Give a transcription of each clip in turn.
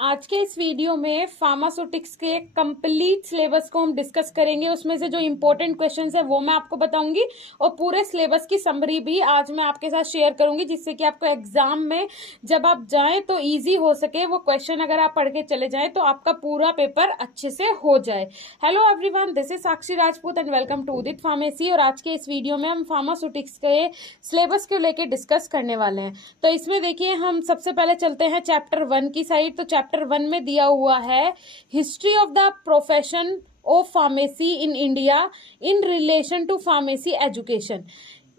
आज के इस वीडियो में फार्मास्यूटिक्स के कंप्लीट सिलेबस को हम डिस्कस करेंगे। उसमें से जो इंपॉर्टेंट क्वेश्चंस है वो मैं आपको बताऊंगी और पूरे सिलेबस की समरी भी आज मैं आपके साथ शेयर करूंगी, जिससे कि आपको एग्जाम में जब आप जाएं तो इजी हो सके। वो क्वेश्चन अगर आप पढ़ के चले जाएं तो आपका पूरा पेपर अच्छे से हो जाए। Hello everyone, this is Sakshi Rajput and welcome to Udit pharmacy. और आज के इस वीडियो में हम फार्मास्यूटिक्स के सिलेबस को लेकर डिस्कस करने वाले हैं। तो इसमें देखिए, हम सबसे पहले चलते हैं चैप्टर 1 की साइड। तो चैप्टर 1 में दिया हुआ है history of the profession of pharmacy in India in relation to pharmacy education,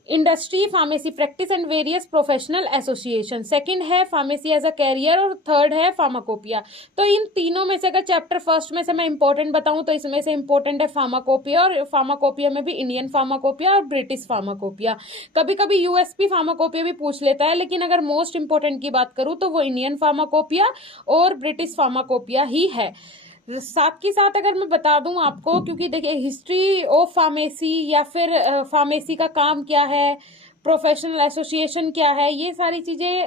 industry, pharmacy practice and various professional association. Second है फार्मेसी एज अ कैरियर और थर्ड है फार्माकोपिया। तो इन तीनों में से अगर चैप्टर फर्स्ट में से मैं इंपॉर्टेंट बताऊं तो इसमें से इंपॉर्टेंट है फार्माकोपिया, और फार्माकोपिया में भी इंडियन फार्माकोपिया और ब्रिटिश फार्माकोपिया। कभी कभी यूएसपी फार्माकोपिया भी पूछ लेता है, लेकिन अगर मोस्ट इंपॉर्टेंट की बात करूं तो वो इंडियन फार्माकोपिया और ब्रिटिश फार्माकोपिया ही है। साथ के साथ अगर मैं बता दूं आपको, क्योंकि देखिए हिस्ट्री ऑफ फार्मेसी या फिर फार्मेसी का काम क्या है, प्रोफेशनल एसोसिएशन क्या है, ये सारी चीजें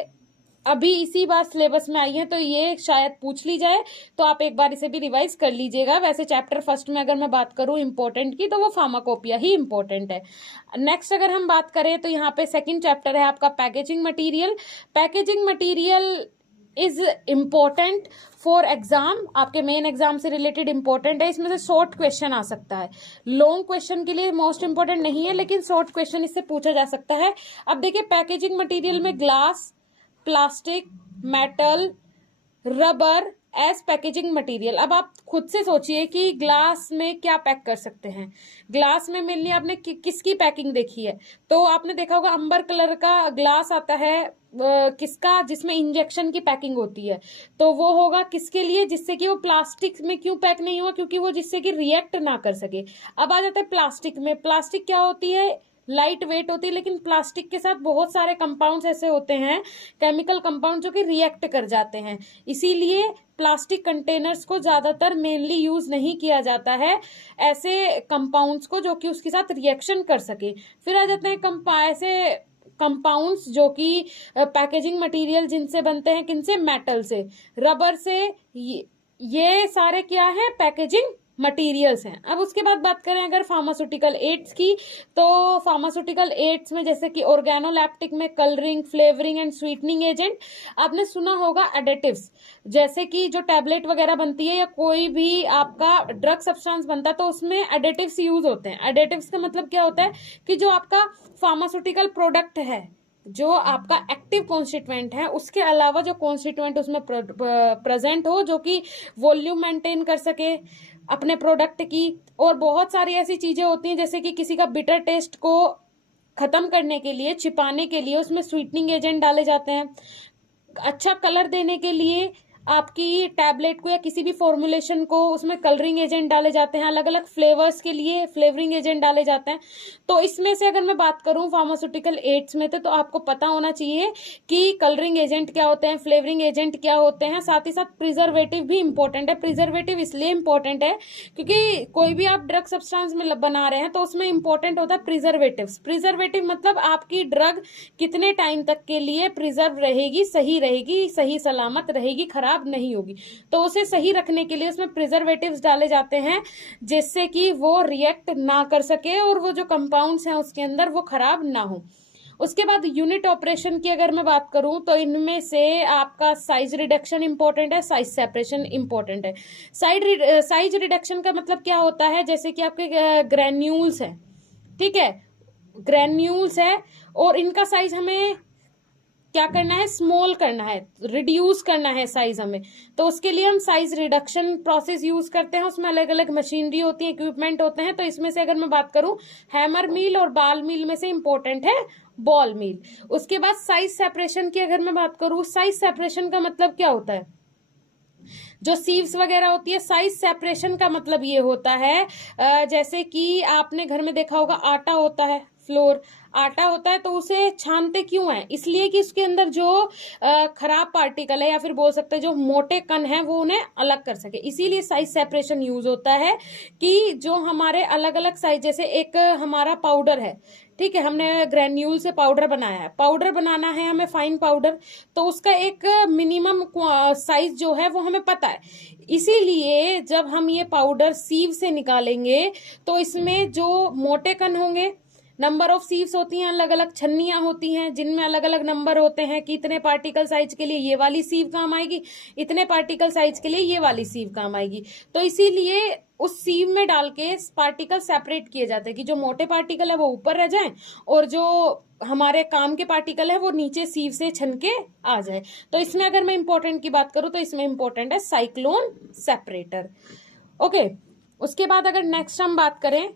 अभी इसी बार सिलेबस में आई है, तो ये शायद पूछ ली जाए, तो आप एक बार इसे भी रिवाइज कर लीजिएगा। वैसे चैप्टर फर्स्ट में अगर मैं बात करूं इंपॉर्टेंट की, तो वो फार्माकोपिया ही इंपॉर्टेंट है। नेक्स्ट अगर हम बात करें तो यहाँ पे सेकंड चैप्टर है आपका packaging material. Packaging material is important for exam, आपके मेन एग्जाम से रिलेटेड इंपॉर्टेंट है। इसमें से शॉर्ट क्वेश्चन आ सकता है, लॉन्ग क्वेश्चन के लिए मोस्ट इंपॉर्टेंट नहीं है, लेकिन शॉर्ट क्वेश्चन इससे पूछा जा सकता है। अब देखिए, पैकेजिंग मटेरियल में glass, plastic, metal, rubber as packaging material. अब आप खुद से सोचिए कि ग्लास में क्या पैक कर सकते हैं। ग्लास में मेनली आपने किसकी पैकिंग देखी है? तो आपने देखा होगा अंबर कलर का ग्लास आता है, किसका, जिसमें इंजेक्शन की पैकिंग होती है। तो वो होगा किसके लिए? जिससे कि वो प्लास्टिक में क्यों पैक नहीं हुआ? क्योंकि वो जिससे कि रिएक्ट ना कर सके। अब आ जाता है प्लास्टिक में। प्लास्टिक क्या होती है? लाइट वेट होती है, लेकिन प्लास्टिक के साथ बहुत सारे कंपाउंड्स ऐसे होते हैं, केमिकल कंपाउंड, जो कि रिएक्ट कर जाते हैं। इसीलिए प्लास्टिक कंटेनर्स को ज्यादातर मेनली यूज नहीं किया जाता है ऐसे कंपाउंड्स को जो कि उसके साथ रिएक्शन कर सके। फिर आ जाते हैं ऐसे कंपाउंड्स जो कि पैकेजिंग मटेरियल जिनसे बनते हैं, किनसे? मेटल से, रबर से। ये सारे क्या है? पैकेजिंग मटेरियल्स हैं। अब उसके बाद बात करें अगर फार्मास्यूटिकल एड्स की, तो फार्मास्यूटिकल एड्स में जैसे कि ऑर्गेनोलैप्टिक में colouring, flavouring and sweetening agent. आपने सुना होगा एडिटिव्स, जैसे कि जो टैबलेट वगैरह बनती है या कोई भी आपका ड्रग सब्सटेंस बनता है तो उसमें एडिटिव्स यूज होते हैं। एडिटिव्स का मतलब क्या होता है कि जो आपका फार्मास्यूटिकल प्रोडक्ट है, जो आपका एक्टिव कॉन्स्टिट्यूएंट है, उसके अलावा जो कॉन्स्टिट्यूएंट उसमें प्रेजेंट हो, जो कि वॉल्यूम मेंटेन कर सके अपने प्रोडक्ट की। और बहुत सारी ऐसी चीजें होती हैं, जैसे कि किसी का बिटर टेस्ट को खत्म करने के लिए, छिपाने के लिए उसमें स्वीटनिंग एजेंट डाले जाते हैं। अच्छा कलर देने के लिए आपकी टैबलेट को या किसी भी फॉर्मुलेशन को उसमें कलरिंग एजेंट डाले जाते हैं। अलग अलग फ्लेवर्स के लिए फ्लेवरिंग एजेंट डाले जाते हैं। तो इसमें से अगर मैं बात करूं फार्मास्यूटिकल एड्स में तो आपको पता होना चाहिए कि कलरिंग एजेंट क्या होते हैं, फ्लेवरिंग एजेंट क्या होते हैं। साथ ही साथ प्रिजर्वेटिव भी इंपॉर्टेंट है। प्रिजर्वेटिव इसलिए इंपॉर्टेंट है क्योंकि कोई भी आप ड्रग सब्सटेंस में बना रहे हैं तो उसमें इंपॉर्टेंट होता है प्रिजर्वेटिव। प्रिजर्वेटिव मतलब आपकी ड्रग कितने टाइम तक के लिए प्रिजर्व रहेगी, सही रहेगी, सही सलामत रहेगी, खराब नहीं होगी। तो उसे सही रखने के लिए उसमें प्रिजर्वेटिव्स डाले जाते हैं, जिससे कि वो रिएक्ट ना कर सके और वो जो कंपाउंड्स हैं उसके अंदर वो खराब ना हो। उसके बाद यूनिट ऑपरेशन की अगर मैं बात करूं तो इनमें से आपका साइज रिडक्शन इंपॉर्टेंट है, साइज सेपरेशन इंपॉर्टेंट है। साइज रिडक्शन का मतलब क्या होता है? जैसे कि आपके ग्रेन्यूल्स है, ठीक है, ग्रेन्यूल्स है और इनका साइज हमें क्या करना है? स्मॉल करना है, रिड्यूस करना है साइज हमें। तो उसके लिए हम साइज रिडक्शन प्रोसेस यूज करते हैं। उसमें अलग अलग मशीनरी होती है, इक्विपमेंट होते हैं। तो इसमें से अगर मैं बात करूं हैमर मिल और बाल मिल में से इंपॉर्टेंट है बॉल मिल। उसके बाद साइज सेपरेशन की अगर मैं बात करूं, साइज सेपरेशन का मतलब क्या होता है? जो सीव्स वगैरह होती है, साइज सेपरेशन का मतलब ये होता है जैसे कि आपने घर में देखा होगा आटा होता है, फ्लोर, आटा होता है तो उसे छानते क्यों है? इसलिए कि उसके अंदर जो खराब पार्टिकल है या फिर बोल सकते हैं जो मोटे कण है वो उन्हें अलग कर सके, इसीलिए साइज सेपरेशन यूज होता है कि जो हमारे अलग अलग साइज, जैसे एक हमारा पाउडर है, ठीक है, हमने ग्रेन्यूल से पाउडर बनाया है, पाउडर बनाना है हमें फाइन पाउडर, तो उसका एक मिनिमम साइज जो है वो हमें पता है। इसीलिए जब हम ये पाउडर सीव से निकालेंगे तो इसमें जो मोटे कण होंगे, नंबर ऑफ सीव्स होती हैं, अलग अलग छन्नियां होती हैं जिनमें अलग अलग नंबर होते हैं कि इतने पार्टिकल साइज के लिए ये वाली सीव काम आएगी, इतने पार्टिकल साइज के लिए ये वाली सीव काम आएगी। तो इसीलिए उस सीव में डाल के पार्टिकल सेपरेट किए जाते हैं कि जो मोटे पार्टिकल है वो ऊपर रह जाएं और जो हमारे काम के पार्टिकल है वो नीचे सीव से छन के आ जाए। तो इसमें अगर मैं इंपॉर्टेंट की बात करूं तो इसमें इंपॉर्टेंट है साइक्लोन सेपरेटर। ओके, उसके बाद अगर नेक्स्ट हम बात करें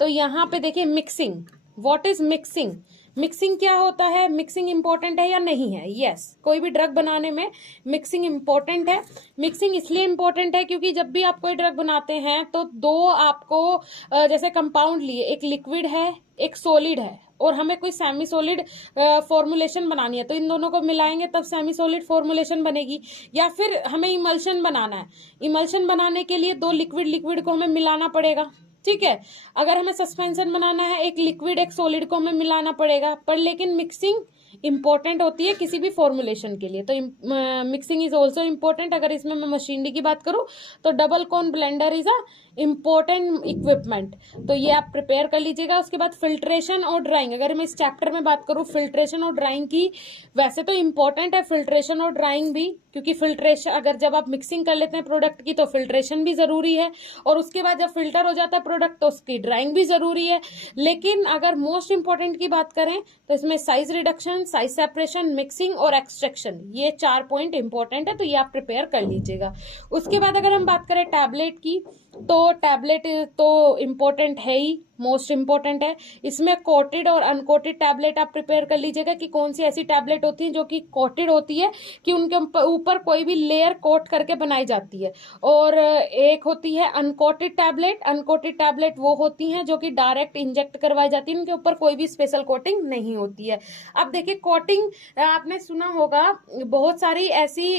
तो यहाँ पे देखिए mixing, what is mixing? Mixing क्या होता है? मिक्सिंग इंपॉर्टेंट है या नहीं है? यस, कोई भी ड्रग बनाने में मिक्सिंग इंपॉर्टेंट है। मिक्सिंग इसलिए इंपॉर्टेंट है क्योंकि जब भी आप कोई ड्रग बनाते हैं तो दो आपको जैसे कंपाउंड लिए, एक लिक्विड है एक सॉलिड है, और हमें कोई सेमी सॉलिड फॉर्मुलेशन बनानी है तो इन दोनों को मिलाएंगे तब सेमी सॉलिड फॉर्मुलेशन बनेगी। या फिर हमें इमल्शन बनाना है, इमल्शन बनाने के लिए दो लिक्विड को हमें मिलाना पड़ेगा, ठीक है। अगर हमें सस्पेंशन बनाना है, एक लिक्विड एक सॉलिड को हमें मिलाना पड़ेगा, पर लेकिन मिक्सिंग इंपॉर्टेंट होती है किसी भी फॉर्मुलेशन के लिए। तो मिक्सिंग इज ऑल्सो इंपॉर्टेंट। अगर इसमें मैं मशीनरी की बात करूं तो double cone blender is a important equipment, तो ये आप प्रिपेयर कर लीजिएगा। उसके बाद फिल्ट्रेशन और ड्राइंग, अगर मैं इस चैप्टर में बात करूं फिल्ट्रेशन और ड्राइंग की, वैसे तो इंपॉर्टेंट है फिल्ट्रेशन और ड्राइंग भी, क्योंकि फिल्ट्रेशन अगर जब आप मिक्सिंग कर लेते हैं प्रोडक्ट की तो फिल्ट्रेशन भी जरूरी है, और उसके बाद जब फिल्टर हो जाता है प्रोडक्ट तो उसकी ड्राइंग भी जरूरी है। लेकिन अगर मोस्ट इंपॉर्टेंट की बात करें तो इसमें size reduction, size separation, mixing और एक्सट्रैक्शन, ये 4 पॉइंट इंपॉर्टेंट है, तो ये आप प्रिपेयर कर लीजिएगा। उसके बाद अगर हम बात करें टैबलेट की, तो टैबलेट तो इम्पोर्टेंट है ही, मोस्ट इम्पोर्टेंट है। इसमें कोटेड और अनकोटेड टैबलेट आप प्रिपेयर कर लीजिएगा कि कौन सी ऐसी टैबलेट होती है जो कि कोटेड होती है कि उनके ऊपर कोई भी लेयर कोट करके बनाई जाती है, और एक होती है अनकोटेड टैबलेट। अनकोटेड टैबलेट वो होती हैं जो कि डायरेक्ट इंजेक्ट करवाई जाती है, उनके ऊपर कोई भी स्पेशल कोटिंग नहीं होती है। अब देखिए कोटिंग आपने सुना होगा, बहुत सारी ऐसी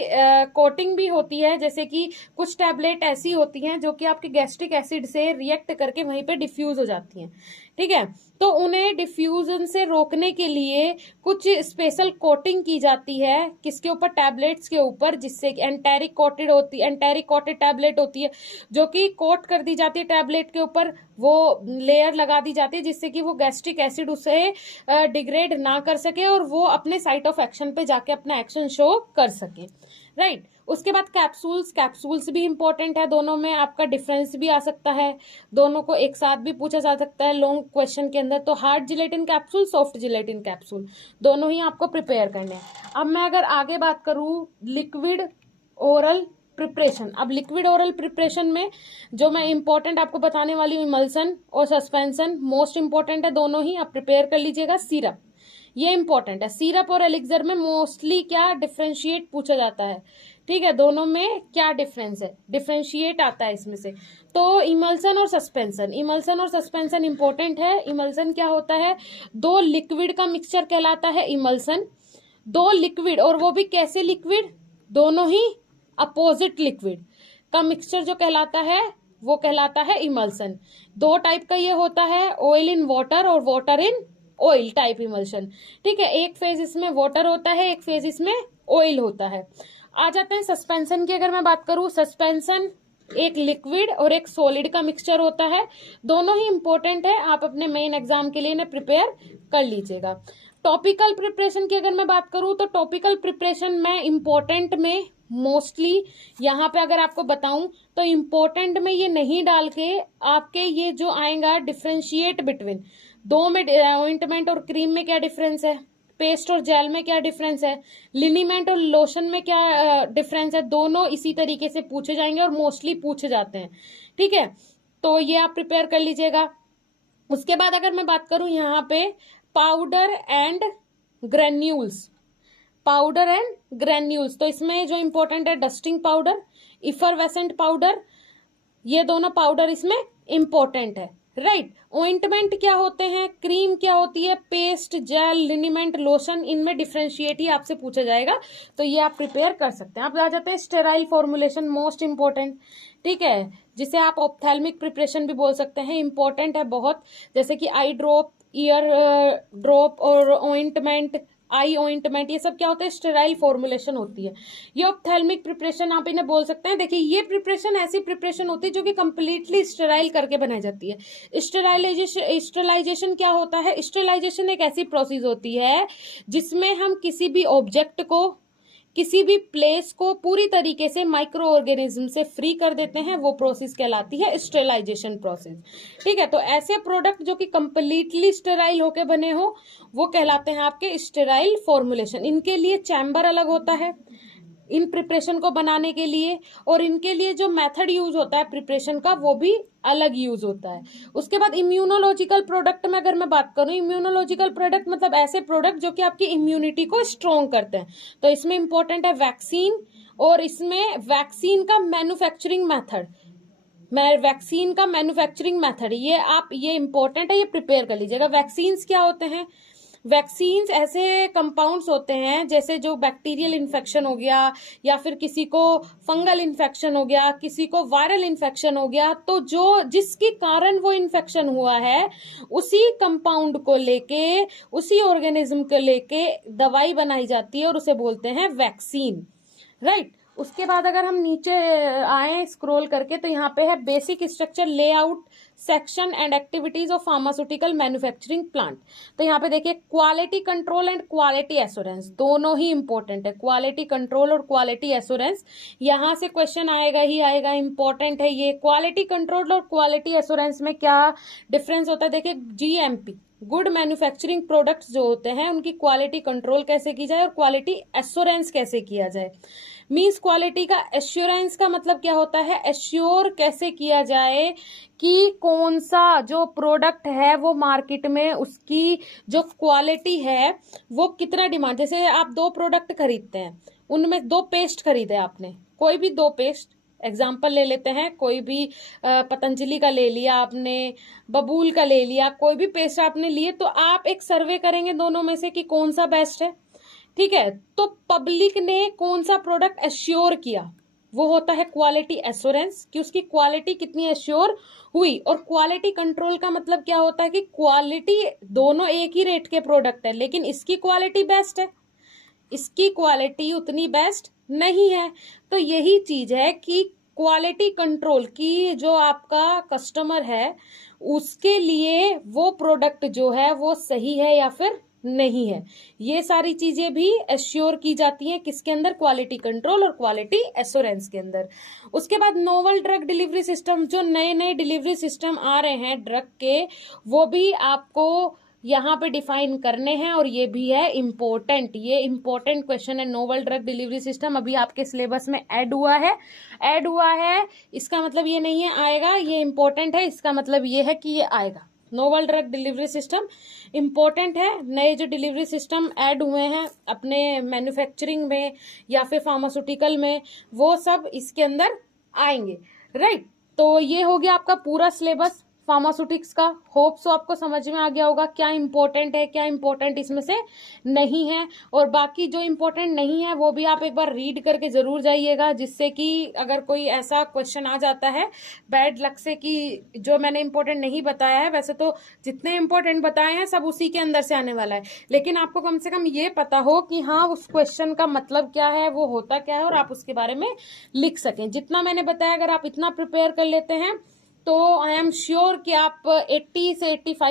कोटिंग भी होती है, जैसे कि कुछ टैबलेट ऐसी होती हैं जो कि आपके गैस्ट्रिक एसिड से रिएक्ट करके वहीं पे डिफ्यूज हो जाती हैं, ठीक है। तो उन्हें डिफ्यूजन से रोकने के लिए कुछ स्पेशल कोटिंग की जाती है, किसके ऊपर? टैबलेट्स के ऊपर, जिससे एंटेरिक कोटेड होती है, एंटेरिक कोटेड टैबलेट होती है जो कि कोट कर दी जाती है टैबलेट के ऊपर, वो लेयर लगा दी जाती है जिससे कि वो गैस्ट्रिक एसिड उसे डिग्रेड ना कर सके और वो अपने साइट ऑफ एक्शन पे जाके अपना एक्शन शो कर सके, राइट। उसके बाद कैप्सूल्स, कैप्सूल्स भी इंपॉर्टेंट है, दोनों में आपका डिफरेंस भी आ सकता है, दोनों को एक साथ भी पूछा जा सकता है लॉन्ग क्वेश्चन के अंदर। तो hard gelatin capsule, soft gelatin capsule, दोनों ही आपको प्रिपेयर करने हैं। अब मैं अगर आगे बात करूं लिक्विड ओरल प्रिपरेशन, अब लिक्विड ओरल प्रिपरेशन में जो मैं इंपॉर्टेंट आपको बताने वाली हूँ इमल्सन और सस्पेंशन, मोस्ट इंपॉर्टेंट है दोनों ही, आप प्रिपेयर कर लीजिएगा। सिरप, ये इंपॉर्टेंट है। सिरप और एलिक्सर में मोस्टली क्या डिफरेंशिएट पूछा जाता है, ठीक है, दोनों में क्या डिफरेंस है, डिफरेंशिएट आता है इसमें से। तो इमल्सन और सस्पेंशन, इमल्सन और सस्पेंशन इंपॉर्टेंट है। इमल्सन क्या होता है? दो लिक्विड का मिक्सचर कहलाता है इमल्सन, दो लिक्विड, और वो भी कैसे लिक्विड? दोनों ही अपोजिट लिक्विड का मिक्सचर जो कहलाता है वो कहलाता है इमल्सन। दो टाइप का ये होता है, ऑयल इन वाटर और water in oil type emulsion, ठीक है। एक फेज इसमें वाटर होता है, एक फेज इसमें ऑयल होता है। आ जाते हैं सस्पेंशन की, अगर मैं बात करूं, सस्पेंशन एक लिक्विड और एक सॉलिड का मिक्सचर होता है, दोनों ही इंपॉर्टेंट है, आप अपने मेन एग्जाम के लिए इन्हें प्रिपेयर कर लीजिएगा। टॉपिकल प्रिपरेशन की अगर मैं बात करूं तो टॉपिकल प्रिपरेशन में इंपॉर्टेंट में मोस्टली यहाँ पे अगर आपको बताऊं तो इंपॉर्टेंट में ये नहीं डाल के आपके ये जो आएगा डिफरेंशिएट बिटवीन, दो में ऑइंटमेंट और क्रीम में क्या डिफरेंस है, पेस्ट और जेल में क्या डिफरेंस है, लिनीमेंट और लोशन में क्या डिफरेंस है, दोनों इसी तरीके से पूछे जाएंगे और मोस्टली पूछे जाते हैं, ठीक है। तो ये आप प्रिपेयर कर लीजिएगा। उसके बाद अगर मैं बात करूं यहाँ पे powder and granules, powder and granules, तो इसमें जो इंपॉर्टेंट है डस्टिंग पाउडर, इफरवेसेंट पाउडर, ये दोनों पाउडर इसमें इंपॉर्टेंट है, राइट। ऑइंटमेंट क्या होते हैं, क्रीम क्या होती है, पेस्ट, जेल, लिनीमेंट, लोशन, इनमें डिफरेंशिएट ही आपसे पूछा जाएगा, तो ये आप प्रिपेयर कर सकते हैं। अब आ जाते हैं स्टेराइल फॉर्मुलेशन, मोस्ट इंपॉर्टेंट, ठीक है, जिसे आप ऑप्थेल्मिक प्रिपरेशन भी बोल सकते हैं, इंपॉर्टेंट है बहुत, जैसे कि आई ड्रॉप, ईयर ड्रॉप और ऑइंटमेंट, आई ऑइंटमेंट, ये सब क्या होता है, स्टेराइल फॉर्मुलेशन होती है। ये ऑप्थेल्मिक प्रिपरेशन आप इन्हें बोल सकते हैं। देखिए ये प्रिपरेशन ऐसी प्रिपरेशन होती है जो कि कंप्लीटली स्टेराइल करके बनाई जाती है। स्टेरिलाइजेशन क्या होता है, स्टेरिलाइजेशन एक ऐसी प्रोसेस होती है जिसमें हम किसी भी ऑब्जेक्ट को, किसी भी प्लेस को पूरी तरीके से माइक्रो ऑर्गेनिज्म से फ्री कर देते हैं, वो प्रोसेस कहलाती है स्टेरिलाइजेशन प्रोसेस, ठीक है। तो ऐसे प्रोडक्ट जो कि कंप्लीटली स्टेराइल होके बने हो वो कहलाते हैं आपके स्टेराइल फॉर्मुलेशन। इनके लिए चैम्बर अलग होता है इन प्रिपरेशन को बनाने के लिए, और इनके लिए जो मेथड यूज होता है प्रिपरेशन का वो भी अलग यूज होता है। उसके बाद इम्यूनोलॉजिकल प्रोडक्ट में अगर मैं बात करूं, इम्यूनोलॉजिकल प्रोडक्ट मतलब ऐसे प्रोडक्ट जो कि आपकी इम्यूनिटी को स्ट्रॉन्ग करते हैं। तो इसमें इंपॉर्टेंट है वैक्सीन, और इसमें वैक्सीन का मैन्युफैक्चरिंग मेथड, ये इंपॉर्टेंट है, ये प्रिपेयर कर लीजिएगा। वैक्सीन्स क्या होते हैं, वैक्सीन्स ऐसे कंपाउंड्स होते हैं जैसे जो बैक्टीरियल इन्फेक्शन हो गया, या फिर किसी को फंगल इन्फेक्शन हो गया, किसी को वायरल इन्फेक्शन हो गया, तो जो जिसके कारण वो इन्फेक्शन हुआ है उसी कंपाउंड को लेके, उसी ऑर्गेनिज्म को लेके दवाई बनाई जाती है और उसे बोलते हैं वैक्सीन, राइट। उसके बाद अगर हम नीचे आए स्क्रॉल करके तो यहाँ पे है basic structure, layout, section and activities of pharmaceutical manufacturing plant. तो यहाँ पे देखिए quality control and quality assurance दोनों ही इंपॉर्टेंट है, क्वालिटी कंट्रोल और क्वालिटी एश्योरेंस, यहाँ से क्वेश्चन आएगा ही आएगा, इंपॉर्टेंट है ये। क्वालिटी कंट्रोल और क्वालिटी एश्योरेंस में क्या डिफरेंस होता है, देखिए जीएमपी, गुड मैन्युफैक्चरिंग प्रोडक्ट्स जो होते हैं उनकी क्वालिटी कंट्रोल कैसे की जाए और क्वालिटी एश्योरेंस कैसे किया जाए। मीन्स क्वालिटी का एश्योरेंस का मतलब क्या होता है, एश्योर कैसे किया जाए कि कौन सा जो प्रोडक्ट है वो मार्केट में उसकी जो क्वालिटी है वो कितना डिमांड, जैसे आप 2 प्रोडक्ट खरीदते हैं, उनमें 2 पेस्ट खरीदे आपने, कोई भी 2 पेस्ट एग्जाम्पल ले लेते हैं, कोई भी पतंजलि का ले लिया आपने, बबूल का ले लिया, कोई भी पेस्ट आपने लिए, तो आप एक सर्वे करेंगे दोनों में से कि कौन सा बेस्ट है, ठीक है। तो पब्लिक ने कौन सा प्रोडक्ट एश्योर किया, वो होता है क्वालिटी एश्योरेंस, कि उसकी क्वालिटी कितनी एश्योर हुई। और क्वालिटी कंट्रोल का मतलब क्या होता है कि क्वालिटी दोनों एक ही रेट के प्रोडक्ट है, लेकिन इसकी क्वालिटी बेस्ट है, इसकी क्वालिटी उतनी बेस्ट नहीं है। तो यही चीज है कि क्वालिटी कंट्रोल की जो आपका कस्टमर है उसके लिए वो प्रोडक्ट जो है वो सही है या फिर नहीं है, ये सारी चीजें भी एश्योर की जाती हैं किसके अंदर, क्वालिटी कंट्रोल और क्वालिटी एश्योरेंस के अंदर। उसके बाद नोवल ड्रग डिलीवरी सिस्टम, जो नए नए डिलीवरी सिस्टम आ रहे हैं ड्रग के, वो भी आपको यहाँ पे डिफाइन करने हैं, और ये भी है इम्पोर्टेंट, ये इम्पोर्टेंट क्वेश्चन है। नोवल ड्रग डिलीवरी सिस्टम अभी आपके सिलेबस में ऐड हुआ है, इसका मतलब ये नहीं है आएगा, ये इम्पोर्टेंट है, इसका मतलब ये है कि ये आएगा। Novel drug delivery system important है, नए जो डिलीवरी सिस्टम ऐड हुए हैं अपने मैन्युफैक्चरिंग में या फिर फार्मास्यूटिकल में, वो सब इसके अंदर आएंगे, राइट। तो ये हो गया आपका पूरा सिलेबस फार्मास्यूटिक्स का। होप सो आपको समझ में आ गया होगा क्या इंपॉर्टेंट है, क्या इंपॉर्टेंट इसमें से नहीं है, और बाकी जो इंपॉर्टेंट नहीं है वो भी आप एक बार रीड करके जरूर जाइएगा, जिससे कि अगर कोई ऐसा क्वेश्चन आ जाता है बैड लक से कि जो मैंने इंपॉर्टेंट नहीं बताया है, वैसे तो जितने इंपॉर्टेंट बताए हैं सब उसी के अंदर से आने वाला है, लेकिन आपको कम से कम ये पता हो कि हाँ उस क्वेश्चन का मतलब क्या है, वो होता क्या है, और आप उसके बारे में लिख सकें। जितना मैंने बताया अगर आप इतना प्रिपेयर कर लेते हैं तो आई एम श्योर कि आप 80 से 85